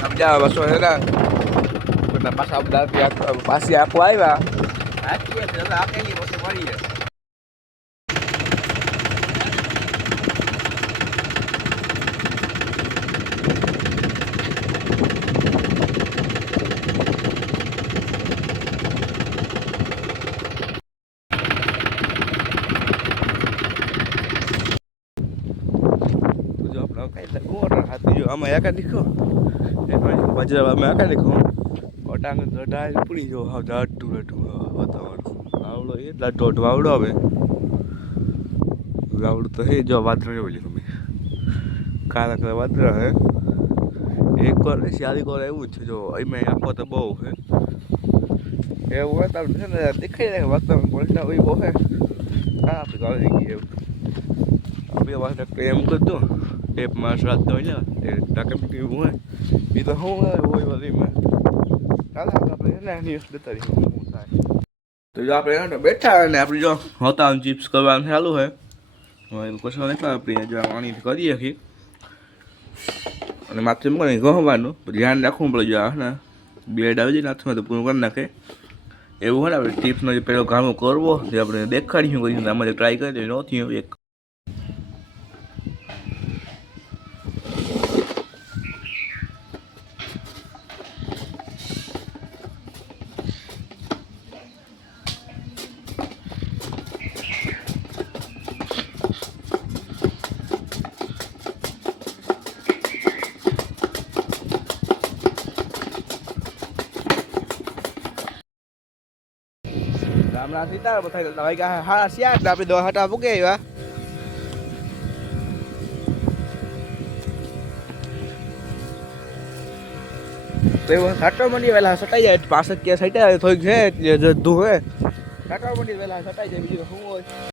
સમજાવવા બસો છે ને પાછા બધા પાછી આપવા આવ્યા આપેલી પછી મળીએ. અમે એકા દીખો બજરા અમે એકા દીખો ઓટાંગ દઢાઈ પૂરી જો હાવ દાઢું વાતાવરણ આવડો એ દઢ વાવડો હવે વાવડું તો હે જો વાદળ બોલી તમે કાળા કાળા વાદળ હે એક વાર શિયાળી કોર એવું જ છે જો એમાં આખો તો બહુ છે એવું વાતાવરણ છે ને દેખાઈ જાય વાતાવરણ પલટા હોય બહુ હે હા આપણે કાલે ગઈ એવું બે વાર એમ કરતો ટેપ માં શ્રાદ્ધ હોય ને એ ટાંકી એવું હોય એ તો શું હોય વાલીમાં ચાલો આપણે એને ન્યૂઝ દેતા રહીએ શું થાય તો જો આપણે બેઠા અને આપણે જો હોતા ચિપ્સ કરવાનું ચાલુ હોય કશું નહીં આપણે જો પાણી કરીએ છીએ અને માથે મૂકીને ગહવાનું ધ્યાન રાખવું પડે જો ને બ્લેડ આવી જાય હાથમાં તો પૂરું કરી નાખે એવું હોય ને આપણે ટિપ્સનો જે પહેલો ઘાણો કરવો જે આપણે દેખાડીશું કરીને આમાં ટ્રાય કરીએ ન થયું એક રામરામ સીતા બતાવી દેતા ભાઈ કે હા શિયા એટલે આપણે દવા હટા પૂકે આવ્યા તો એવું સાટો મંડી વહેલા સટાઈ જાય પાછળ ક્યાં સટાઈ થોડીક છે ધૂ હે સાટો મંડી વહેલા સટાઈ જાય બીજું શું હોય